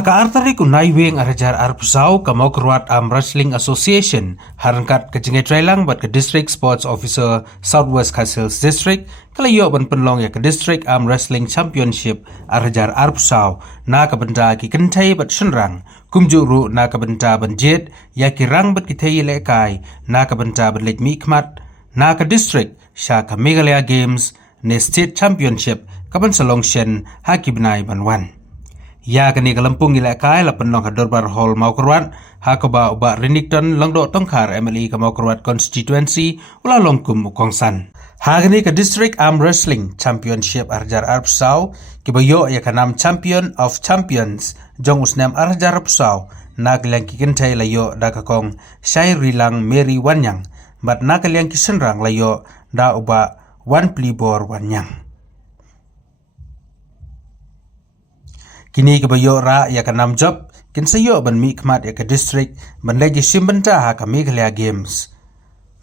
Haka artari ku naiwing arajar arpusau ka Mokruat Wrestling Association harangkat ke jengai trailang bat ke District Sports Officer Southwest Castles District kalayo ban penlong ya ke District Wrestling Championship arajar arpusau na ka benda ki kentai bat shenrang kumjuru na ka benda ban jet ya ki rang bat ki thai lekai na ka benda bat lek mikmat na ka district sha ka Meghalaya Games ne State Championship ka ban salong shen haki benai ban wan. Ya kini kalampung ila kai la penlong ka Dorbar Hall Maukeruat ha ka ba uba Renington langdo tongkar MLE ka Maukeruat constituency ula longkum ukongsan. Ha kini ka District Arm Wrestling Championship arjar arpsau ki bayo ya kanam Champion of Champions jong usnam arjar arpsau na kaliang ki kentai layo da ka kong Shai Rilang Mary Wanyang bat na kaliang ki senrang layo da uba Wan Plibor Wanyang. Kini kebayo ra ya ka nam job kin sayo ban mikmat ya ka district ban leji simbenta ha ka Meghalaya Games.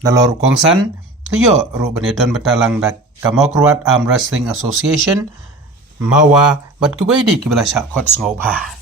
Nalor kongsan sayo ro banedon batalang da ka Mokruat Arm Wrestling Association mawa bat kubaidi kibala sya khot ngau ba.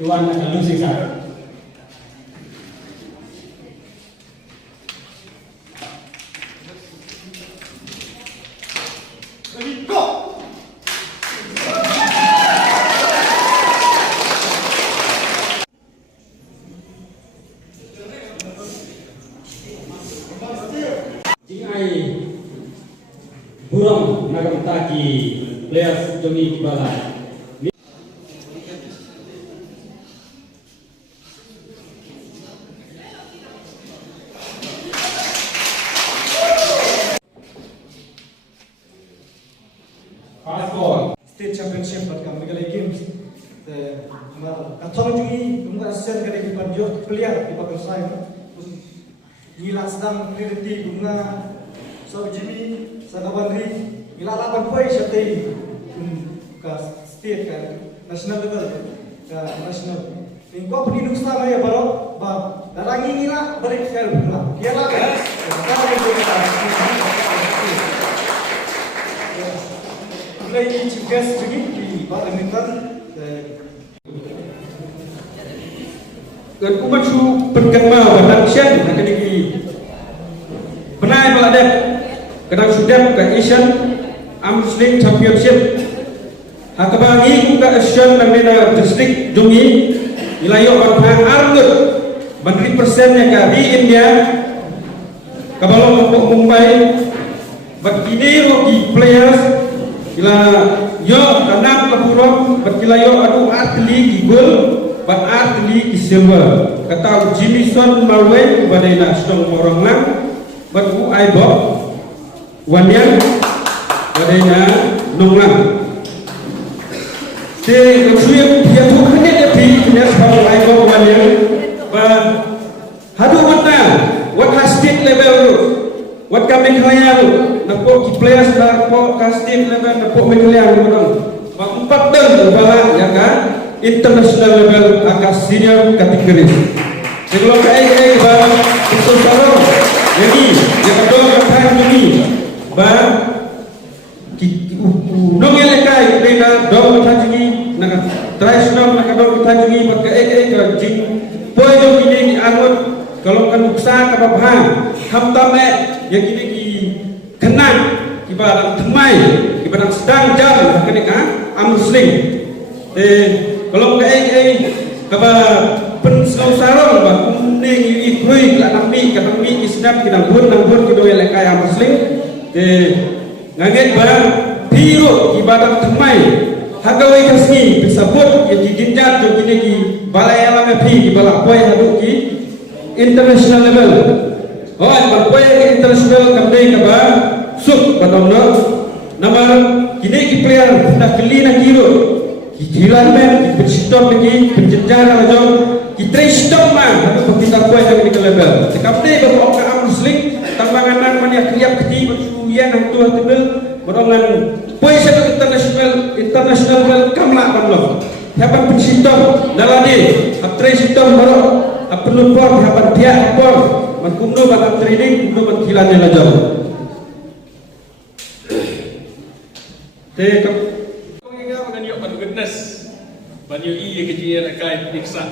Luar nak losing sah. Ready, go! Jingai burung nagam taki players jogi kibala. State Championship at Meghalaya Games. Kathong jungi kumga sen kare ki panjot player di pakar sai. Ila sedang nirti kumga so Jimmy Sanabandri ila laban koi syate ka state ka national level ka national. Ingko penduduk sana ya baro ba darangi ila balik sel pula. Kiala ka. Mulai cigas juga di badminton. Dan umat su penkenma wadang sian nak di benai balade kadang sudah ke Asian Arm Wrestling Championship. Hakabangi juga Asian namena district jungi ilayo orang argut bandri persennya ke di India kabalong Mumbai begini di players kila yo tanam kapurong bat kila yo adu atli gol bat atli silver kata Jimison Malway badai nak stong orang lang bat ku aibo wanyang badai nak nonglang te kesuye dia tu kene jadi kena sebab aibo wanyang bat hadu matang what has state level what kami kaya napok ki players napok ka state level napok Meghalaya ngudang empat dan bala ya kan international level agak senior kategori sebelum ke ba itu saro jadi ya kadang kan ini ba ki nongel kai beda dong tajini na traditional na kadang tajini bak ke jing poin yang ini anut kalau kan uksa ka babha hamtame ya kini ki kenang ibarat temai ibarat sedang jam kenika Arm Wrestling kalau kaba pensau sarong ba kuning ikrui ka nami isnap kidang bur kido ya lekai Arm Wrestling nganget ba piro ibadat temai hagawai kasni bisabut ya jijinjat jo kini ki balai alam phi ki balak poi hadu ki international level hoi berpoi international kamdai ka ba suk patomno namar kini ki player dah keli na kiro ki hilan men ki berstop ki penjenjara ajo ki stop man hadu kita poi jo kini level kamdai ba ka muslim tambangan man ya kriap keti bersuyan hang tu tebel berongan poi satu international level kamla kamlo hapan penstop nalani atre stop baro apelu por hapan dia por man kumno ban training kumno ban khilan la jaw te kam Nga magan yo ban goodness ban yo iya kecil kai diksa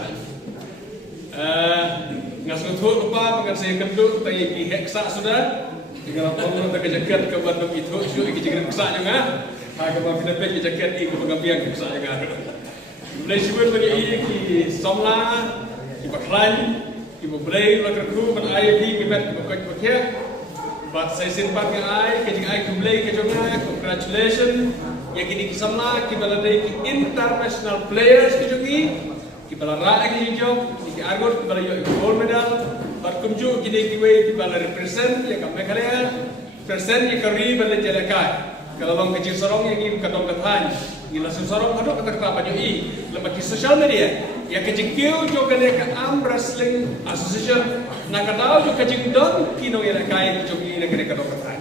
ngas ko lupa magan saya kenduk tayi ki heksa sudah tinggal pon ta kejaket ke bandung itu su ki jigren ksa juga ha ke ba pina pe jaket ki ko gambiang ksa juga mulai sibut ban yo iya ki somla ki baklan ki boleh la kerku ban ai ki bet ko ko but saya simpan ke ai ke jing ai kumlei ke jonga congratulations ya kini kisamla ki baladai ki international players ki jongi ki balara ki jong ki argot ki balayo gold medal but kumju kini ki wei ki bala represent ya kam mekhale present ya kari bala jelakai kalau long kecil sorong yang ki katong kathan ni langsung sorong hadok kata kata banyo i lemak ki social media ya kecil kiu jo kene ka arm wrestling association nakadao jo kecil don kino ya kai jogi ne kene katong kathan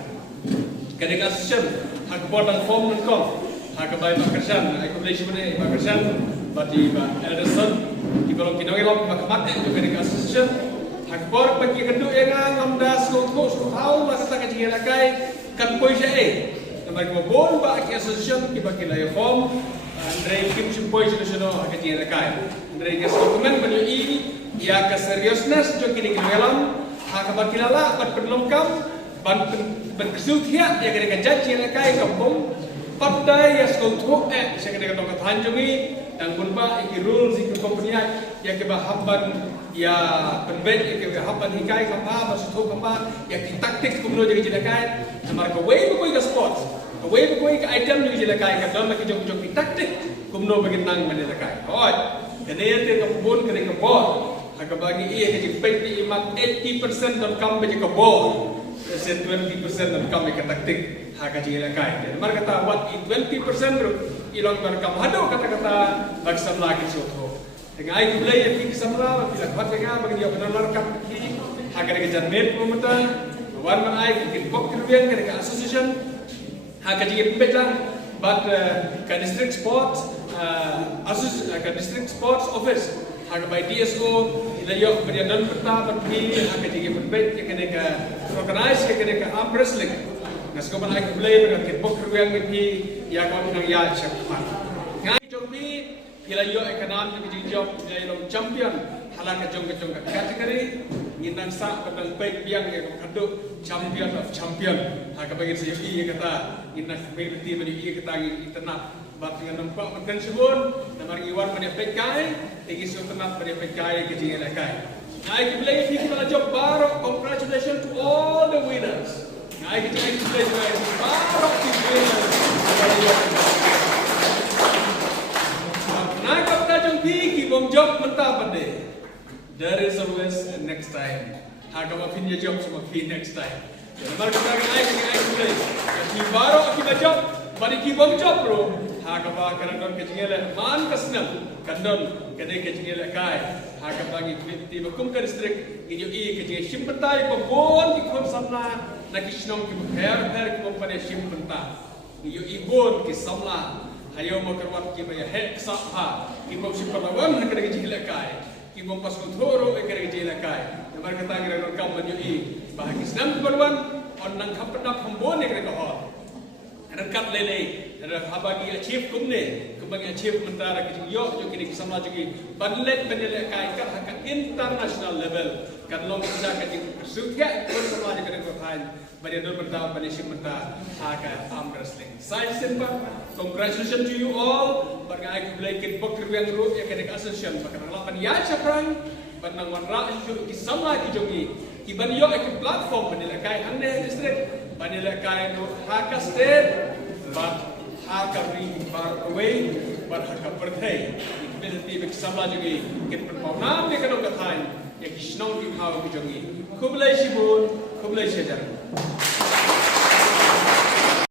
kene ka association hak bodan form nan kom hak bai makarsan ai ko leshi bane makarsan bati ba Ederson ki kalau kino elok makamat jo kene ka association hak bor pagi kendu ya ngam das ko ko hau la kata kecil ya kai kan poi je namar ko bon ba ki association ki ba ki la form Andre kim simpoi sino hak kecil ya kai Andre ke dokumen banyo i ya ka seriousness jo kini kinelam hak ba kilala bat penlongkam ban berkesut ya kene ka jaji ya kai kampung padai ya skotho saya kene ka tong thanjongi dan bunba iki rules iki company ya ke ba hamban ya penbet ya ke hamban hikai kapa masutho kapa ya ki taktik kumno jadi jilakai namar ka way ko ka sports ka way ko ka item jadi jilakai ka dom ki jong jong ki taktik kumno bagin nang jilakai hoi kene te ka bun kene ka bor hak bagi iya ke jipet di imat 80% don kam be ka bor 20% don kam ka taktik hak jilakai namar kata what 20% ru ilong bar kam hado kata-kata bagsam lagi sotho dengan ai kulai ya ki samra bila khat nga bagi dia benar kam ki agar ke janmet mumata wan man ai ki bok kirbian ke association hak ji petang but ka district sports ka district sports office hak by DSO ila yo beriadan peta bagi hak ji pet ke ka organize ke ka arm wrestling nas ko man ai kulai dengan ki bok kirbian ki ya kam nang ya chakman ngai jombi ila yo ekonom ki job ya lo champion halaka jong ka category nginang sa kadang pek biang ya kado champion of champion ha ka bagi saya i kata inang peti bagi i kata internet bat dengan nampak makan sebun namar iwan pada pek kai igi so tenat pada pek kai ke jing la kai ngai ki play fi ki job baro congratulations to all the winners ngai ki play baro ki winners ki bom job mentah pade. There is always a next time. Hagam apin ye job sama fi next time. Namar kata ai play. Ki baro ki job, bari ki bom job bro. Hagam ba karan ke jingela man kasnal kandon kade ke jingela kai. Hagam bagi ti bakum ka district inyo i ke jing simpentai ko bon ki kon samna na kishnong ki her ki bom pade simpentai. Inyo i bon ki samla ayo mo karwat ki ba hek sa ha ki mo si palawan na kada ki kai ki mo pas kontroro e kada ki kai namar kata ngira kam man yu i ba ki snam palawan on nang khapna phambone kada ko hot ran kat lele ra habagi achieve kumne kubagi achieve mentara ki yo jo kini samla jogi banlet banele kai kar hak international level kan long bisa ka ji sutya ko samla kada ko thain bari dor berta bani simta haka arm wrestling sai simpa congratulations to you all barga ai kulai kin bok riang ru ya kene association bakar lapan ya chaprang banang wan ra ki samla ki jogi ki ban yo ki platform bani la kai hande district Panila kaya no haka state, but haka bring bar away, but haka birthday. Ikbelati bersama juga kita berpaunam dengan orang katain yang kisnau di kau kejongi. Kublai sibun, kublai sejar.